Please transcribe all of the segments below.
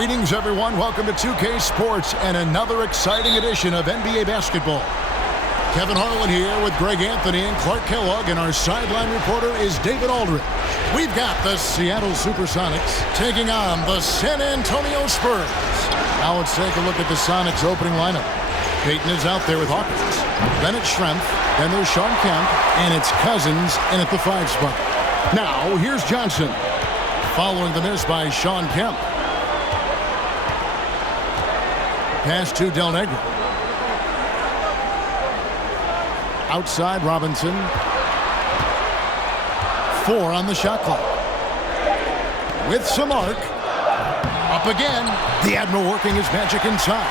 Greetings, everyone. Welcome to 2K Sports and another exciting edition of NBA basketball. Kevin Harlan here with Greg Anthony and Clark Kellogg, and our sideline reporter is David Aldridge. We've got the Seattle Supersonics taking on the San Antonio Spurs. Now let's take a look at the Sonics' opening lineup. Payton is out there with Hawkins. Then it's Schrempf. Then there's Sean Kemp. And it's Cousins in at the 5 spot. Now here's Johnson. Following the miss by Sean Kemp. Pass to Del Negro. Outside Robinson. 4 on the shot clock. With some arc. Up again. The Admiral working his magic inside.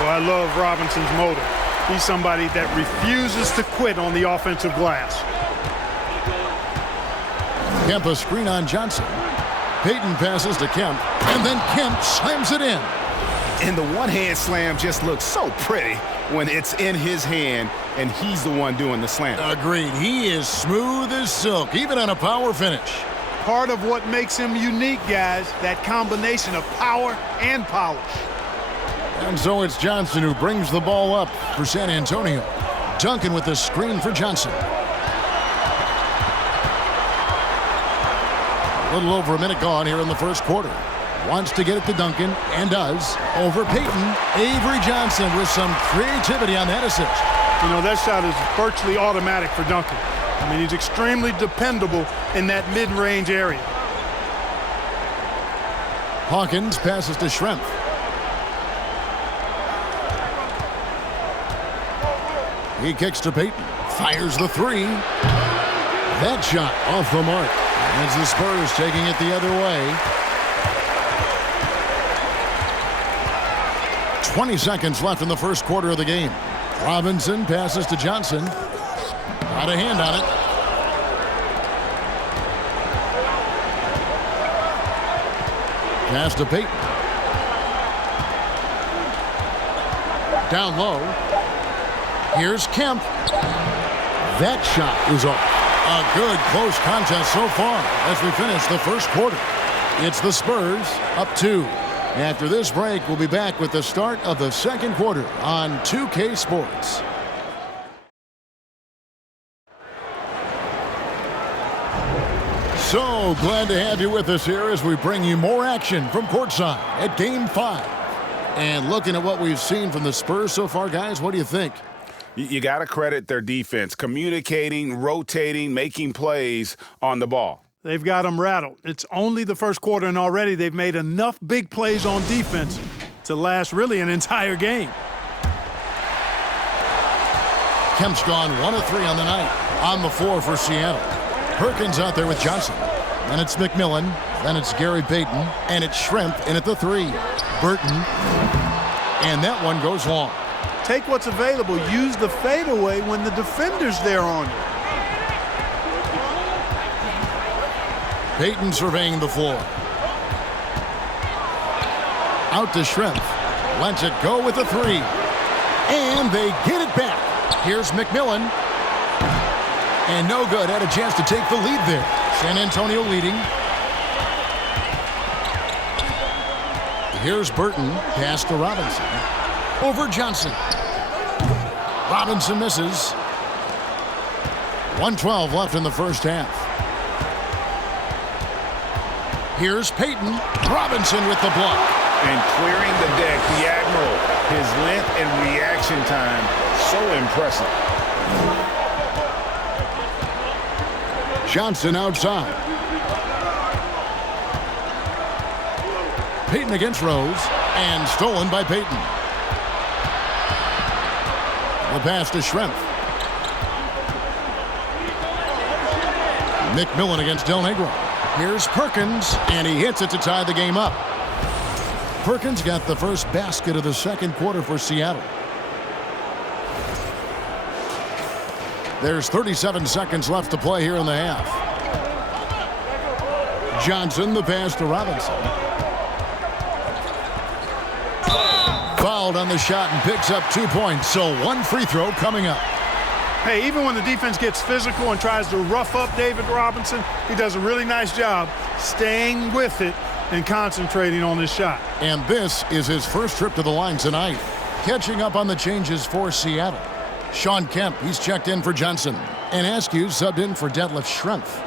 Oh, I love Robinson's motor. He's somebody that refuses to quit on the offensive glass. Kemp a screen on Johnson. Payton passes to Kemp, and then Kemp slams it in. And the one-hand slam just looks so pretty when it's in his hand and he's the one doing the slam. Agreed. He is smooth as silk, even on a power finish. Part of what makes him unique, guys, that combination of power and polish. And so it's Johnson who brings the ball up for San Antonio. Duncan with the screen for Johnson. A little over a minute gone here in the first quarter. Wants to get it to Duncan, and does. Over Payton, Avery Johnson with some creativity on that assist. You know, that shot is virtually automatic for Duncan. I mean, he's extremely dependable in that mid-range area. Hawkins passes to Schrempf. He kicks to Payton. Fires the 3. That shot off the mark. As the Spurs taking it the other way. 20 seconds left in the first quarter of the game. Robinson passes to Johnson. Got a hand on it. Pass to Payton. Down low. Here's Kemp. That shot is off. A good close contest so far as we finish the first quarter. It's the Spurs up 2. After this break, we'll be back with the start of the second quarter on 2K Sports. So glad to have you with us here as we bring you more action from courtside at Game 5. And looking at what we've seen from the Spurs so far, guys, what do you think? You got to credit their defense, communicating, rotating, making plays on the ball. They've got them rattled. It's only the first quarter, and already they've made enough big plays on defense to last really an entire game. Kemp's gone 1 of 3 on the night. On the floor for Seattle. Perkins out there with Johnson. Then it's McMillan. Then it's Gary Payton. And it's Schrempf in at the 3. Burton. And that one goes long. Take what's available. Use the fadeaway when the defender's there on you. Payton surveying the floor. Out to Schrempf. Lets it go with the 3. And they get it back. Here's McMillan. And no good. Had a chance to take the lead there. San Antonio leading. Here's Burton. Pass to Robinson. Over Johnson. Robinson misses. 1:12 left in the first half. Here's Payton. Robinson with the block. And clearing the deck, the Admiral. His length and reaction time, so impressive. Johnson outside. Payton against Rose. And stolen by Payton. The pass to Schrempf. McMillan against Del Negro. Here's Perkins, and he hits it to tie the game up. Perkins got the first basket of the second quarter for Seattle. There's 37 seconds left to play here in the half. Johnson, the pass to Robinson. Fouled on the shot and picks up 2 points, so 1 free throw coming up. Hey, even when the defense gets physical and tries to rough up David Robinson, he does a really nice job staying with it and concentrating on his shot. And this is his first trip to the line tonight. Catching up on the changes for Seattle. Sean Kemp, he's checked in for Johnson. And Askew subbed in for Detlef Schrempf.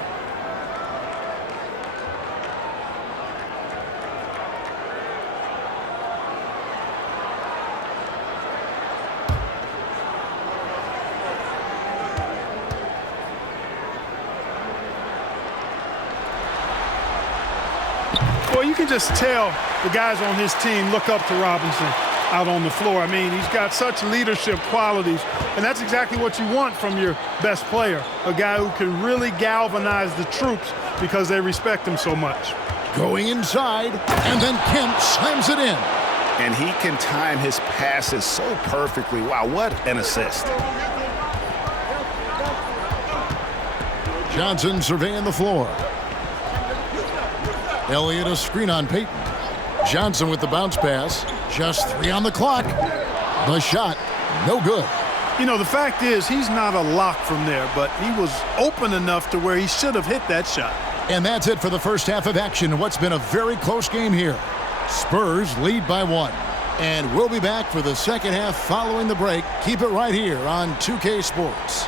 Well, you can just tell the guys on his team look up to Robinson out on the floor. I mean, he's got such leadership qualities, and that's exactly what you want from your best player, a guy who can really galvanize the troops because they respect him so much. Going inside, and then Kemp slams it in. And he can time his passes so perfectly. Wow, what an assist. Johnson surveying the floor. Elliott a screen on Payton. Johnson with the bounce pass. Just 3 on the clock. The shot, no good. You know, the fact is he's not a lock from there, but he was open enough to where he should have hit that shot. And that's it for the first half of action. What's been a very close game here. Spurs lead by 1. And we'll be back for the second half following the break. Keep it right here on 2K Sports.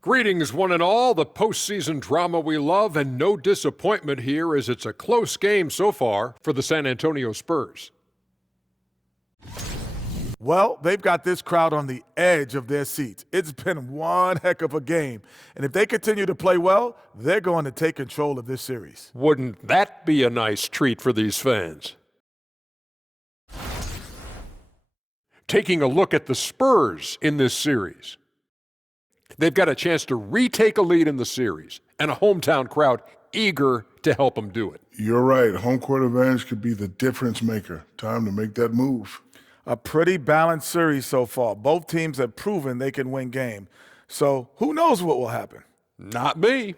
Greetings, one and all. The postseason drama we love, and no disappointment here as it's a close game so far for the San Antonio Spurs. Well, they've got this crowd on the edge of their seats. It's been one heck of a game. And if they continue to play well, they're going to take control of this series. Wouldn't that be a nice treat for these fans? Taking a look at the Spurs in this series. They've got a chance to retake a lead in the series, and a hometown crowd eager to help them do it. You're right. Home court advantage could be the difference maker. Time to make that move. A pretty balanced series so far. Both teams have proven they can win games. So who knows what will happen? Not me.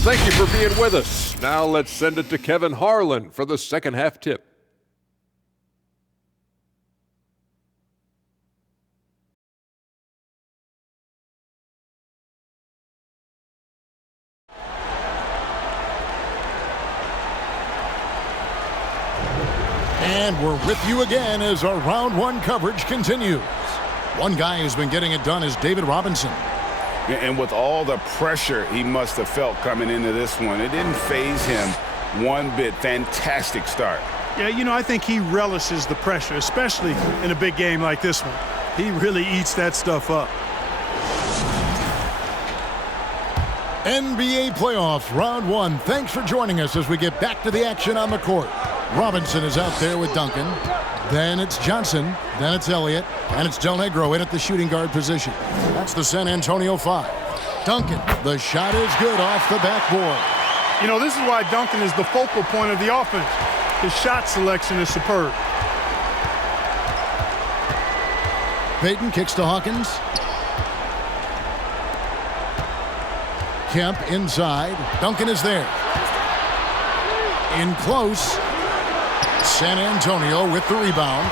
Thank you for being with us. Now let's send it to Kevin Harlan for the second half tip. And we're with you again as our round 1 coverage continues. One guy who's been getting it done is David Robinson. And with all the pressure he must have felt coming into this one, it didn't faze him one bit. Fantastic start. Yeah, you know, I think he relishes the pressure, especially in a big game like this one. He really eats that stuff up. NBA playoffs, round 1. Thanks for joining us as we get back to the action on the court. Robinson is out there with Duncan. Then it's Johnson. Then it's Elliott. And it's Del Negro in at the shooting guard position. That's the San Antonio 5. Duncan, the shot is good off the backboard. You know, this is why Duncan is the focal point of the offense. His shot selection is superb. Payton kicks to Hawkins. Kemp inside. Duncan is there. In close. San Antonio with the rebound.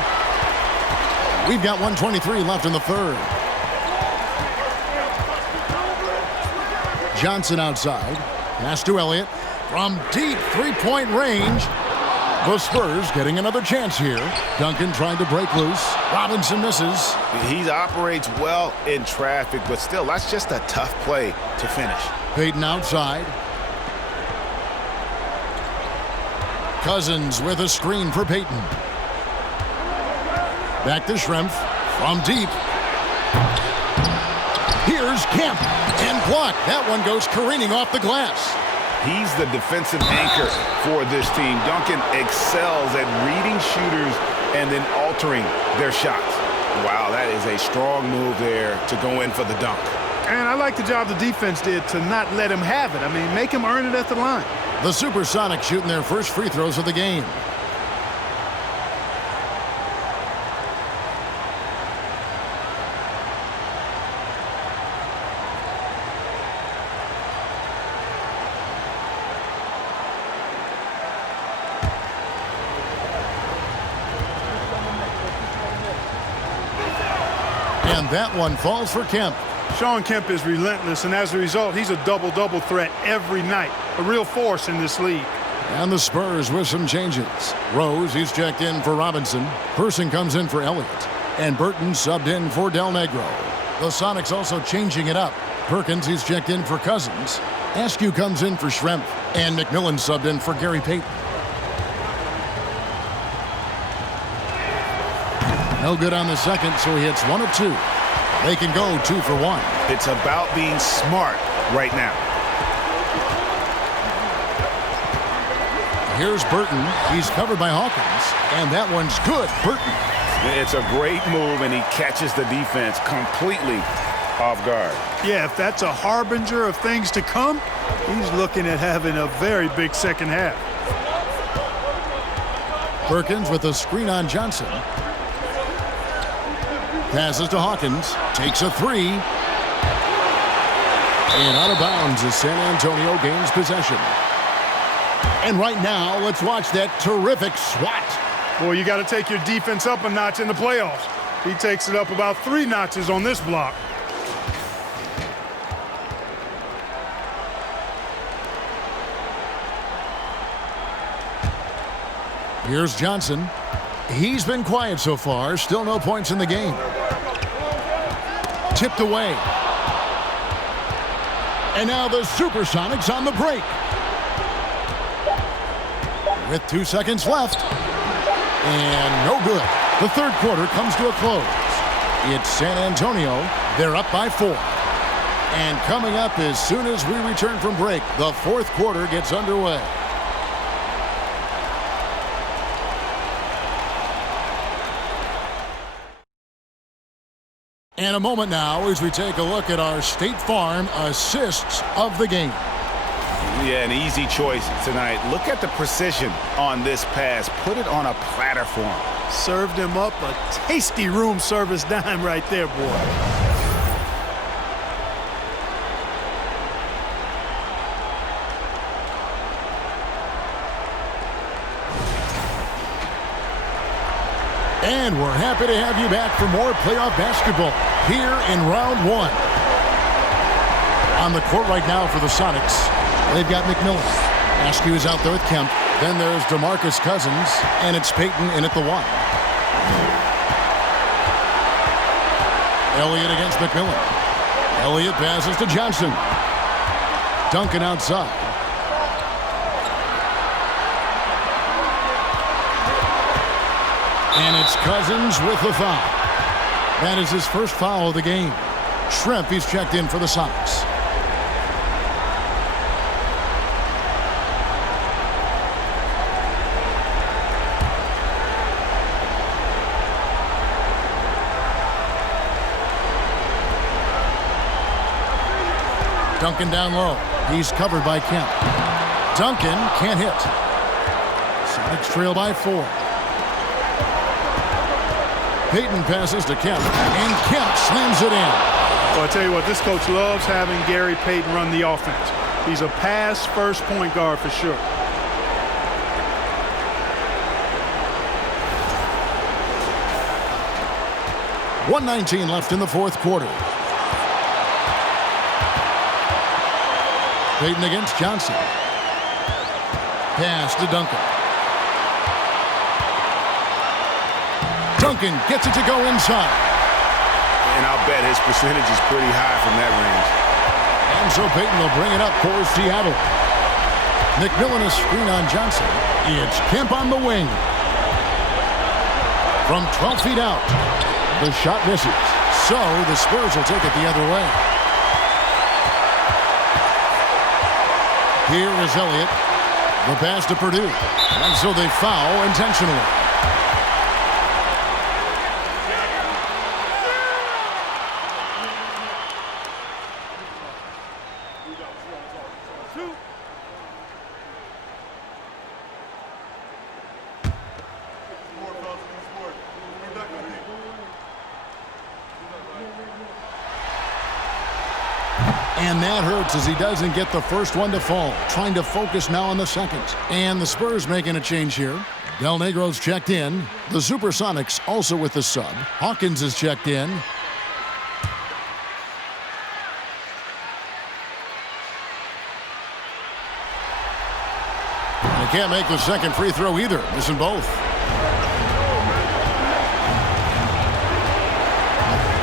We've got 1:23 left in the third. Johnson outside. Pass to Elliott. From deep three-point range. The Spurs getting another chance here. Duncan trying to break loose. Robinson misses. He operates well in traffic, but still, that's just a tough play to finish. Payton outside. Cousins with a screen for Payton. Back to Schrempf from deep. Here's Kemp and blocked. That one goes careening off the glass. He's the defensive anchor for this team. Duncan excels at reading shooters and then altering their shots. Wow, that is a strong move there to go in for the dunk. And I like the job the defense did to not let him have it. I mean, make him earn it at the line. The Supersonic shooting their first free throws of the game. And that one falls for Kemp. Shawn Kemp is relentless, and as a result, he's a double-double threat every night. A real force in this league. And the Spurs with some changes. Rose, he's checked in for Robinson. Person comes in for Elliott. And Burton subbed in for Del Negro. The Sonics also changing it up. Perkins, he's checked in for Cousins. Askew comes in for Schrempf. And McMillan subbed in for Gary Payton. No good on the second, so he hits 1 of 2. They can go 2 for 1. It's about being smart right now. Here's Burton. He's covered by Hawkins. And that one's good. Burton. It's a great move, and he catches the defense completely off guard. Yeah, if that's a harbinger of things to come, he's looking at having a very big second half. Perkins with a screen on Johnson. Passes to Hawkins. Takes a 3. And out of bounds as San Antonio gains possession. And right now, let's watch that terrific swat. Boy, you got to take your defense up a notch in the playoffs. He takes it up about 3 notches on this block. Here's Johnson. He's been quiet so far. Still no points in the game. Tipped away. And now the Supersonics on the break. With 2 seconds left. And no good. The third quarter comes to a close. It's San Antonio. They're up by 4. And coming up as soon as we return from break, the fourth quarter gets underway. And a moment now as we take a look at our State Farm assists of the game. Yeah, an easy choice tonight. Look at the precision on this pass. Put it on a platter for him. Served him up a tasty room service dime right there, boy. And we're happy to have you back for more playoff basketball here in round 1. On the court right now for the Sonics, they've got McMillan. Askew is out there with Kemp. Then there's DeMarcus Cousins, and it's Payton in at the 1. Elliott against McMillan. Elliott passes to Johnson. Duncan outside. And it's Cousins with the foul. That is his first foul of the game. Schrempf, he's checked in for the Sonics. Duncan down low. He's covered by Kemp. Duncan can't hit. Sonics trail by 4. Payton passes to Kemp, and Kemp slams it in. Well, I tell you what, this coach loves having Gary Payton run the offense. He's a pass-first point guard for sure. .119 left in the fourth quarter. Payton against Johnson. Pass to Duncan. Duncan gets it to go inside. And I'll bet his percentage is pretty high from that range. And so Payton will bring it up for Seattle. McMillan a screen on Johnson. It's Kemp on the wing. From 12 feet out. The shot misses. So the Spurs will take it the other way. Here is Elliott. The pass to Purdue. And so they foul intentionally. And that hurts as he doesn't get the first one to fall. Trying to focus now on the second. And the Spurs making a change here. Del Negro's checked in. The Supersonics also with the sub. Hawkins is checked in. They can't make the second free throw either, missing both.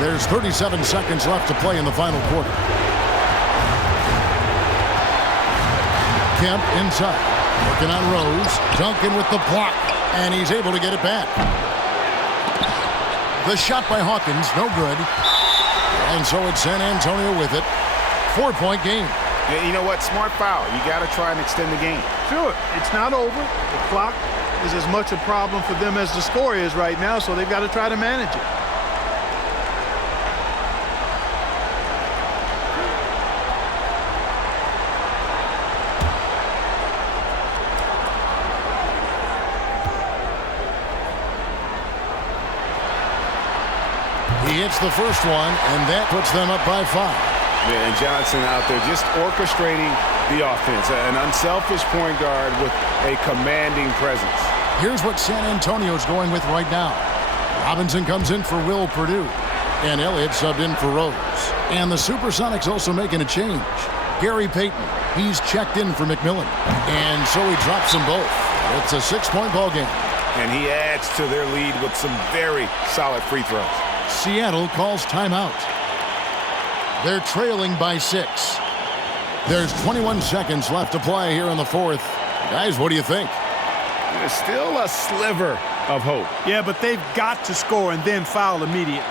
There's 37 seconds left to play in the final quarter. Kemp inside, working on Rose. Duncan with the block, and he's able to get it back. The shot by Hawkins, no good. And so it's San Antonio with it. 4-point game. Yeah, you know what? Smart foul. You got to try and extend the game. Sure, it's not over. The clock is as much a problem for them as the score is right now, so they've got to try to manage it. He hits the first one, and that puts them up by 5. Yeah, and Johnson out there just orchestrating the offense. An unselfish point guard with a commanding presence. Here's what San Antonio's going with right now. Robinson comes in for Will Perdue, and Elliott subbed in for Rose. And the Supersonics also making a change. Gary Payton, he's checked in for McMillan, and so he drops them both. It's a 6-point ball game. And he adds to their lead with some very solid free throws. Seattle calls timeout. They're trailing by 6. There's 21 seconds left to play here in the fourth. Guys, what do you think? There's still a sliver of hope. Yeah, but they've got to score and then foul immediately.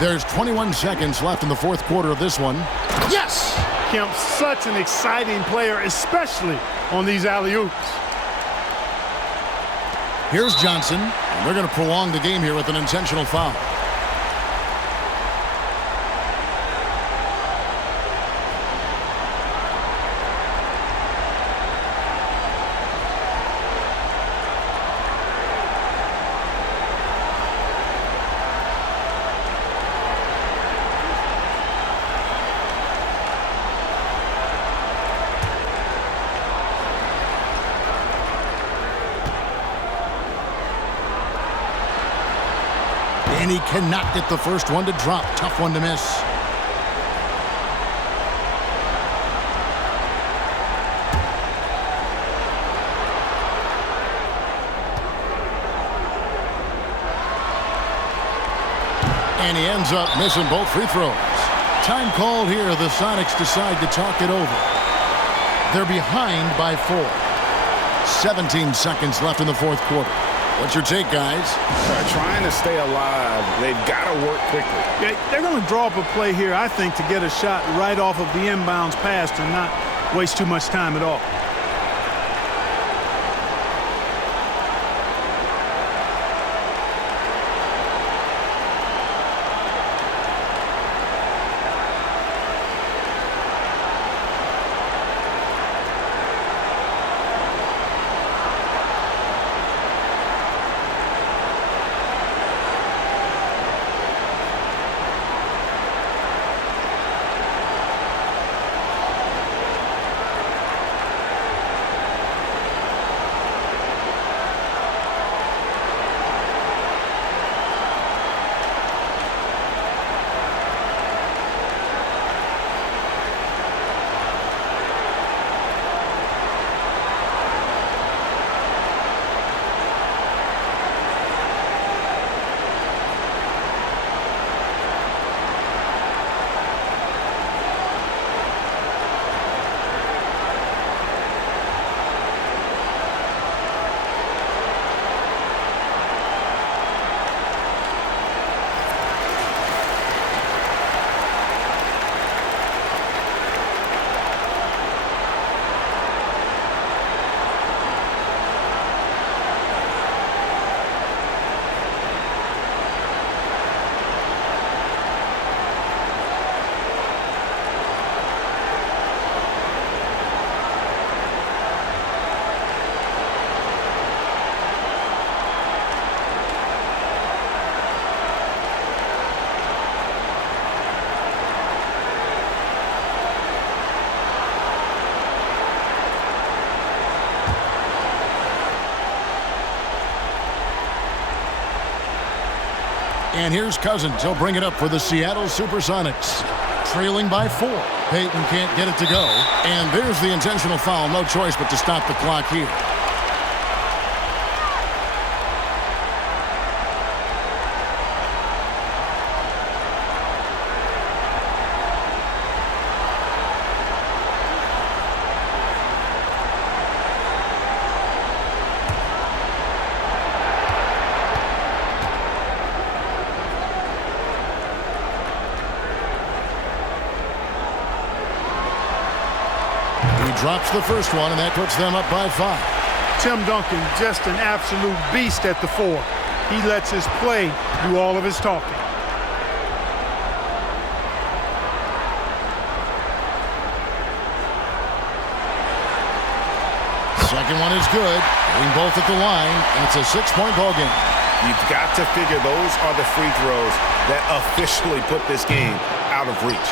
There's 21 seconds left in the fourth quarter of this one. Yes! Kemp's such an exciting player, especially on these alley-oops. Here's Johnson, and they're going to prolong the game here with an intentional foul. And he cannot get the first one to drop. Tough one to miss. And he ends up missing both free throws. Time called here. The Sonics decide to talk it over. They're behind by 4. 17 seconds left in the fourth quarter. What's your take, guys? Trying to stay alive. They've got to work quickly. Yeah, they're going to draw up a play here, I think, to get a shot right off of the inbounds pass and not waste too much time at all. And here's Cousins. He'll bring it up for the Seattle Supersonics. Trailing by 4. Payton can't get it to go. And there's the intentional foul. No choice but to stop the clock here. Drops the first one, and that puts them up by 5. Tim Duncan, just an absolute beast at the 4. He lets his play do all of his talking. Second one is good. Getting both at the line, and it's a 6-point ball game. You've got to figure those are the free throws that officially put this game out of reach.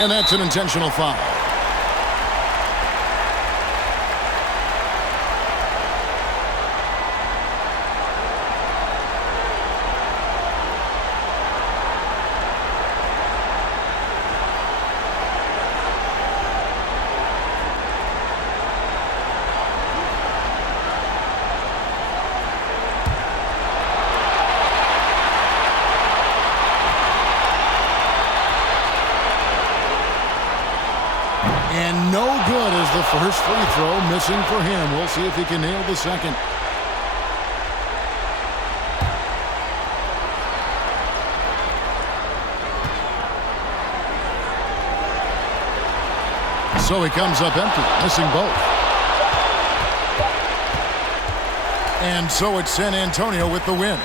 And that's an intentional foul. And no good as the first free throw missing for him. We'll see if he can nail the second. So he comes up empty, missing both. And so it's San Antonio with the win.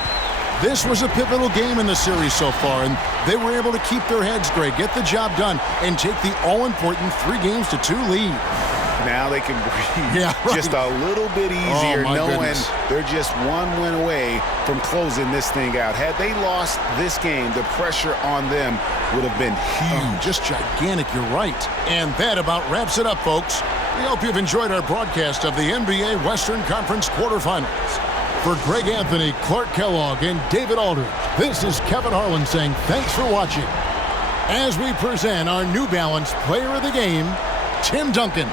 This was a pivotal game in the series so far, and they were able to keep their heads straight, get the job done, and take the all-important 3-2 lead. Now they can breathe right. just a little bit easier, knowing goodness. they're just one win away from closing this thing out. Had they lost this game, the pressure on them would have been huge. Just gigantic, you're right. And that about wraps it up, folks. We hope you've enjoyed our broadcast of the NBA Western Conference quarterfinals. For Greg Anthony, Clark Kellogg, and David Aldridge, this is Kevin Harlan saying thanks for watching as we present our New Balance Player of the Game, Tim Duncan.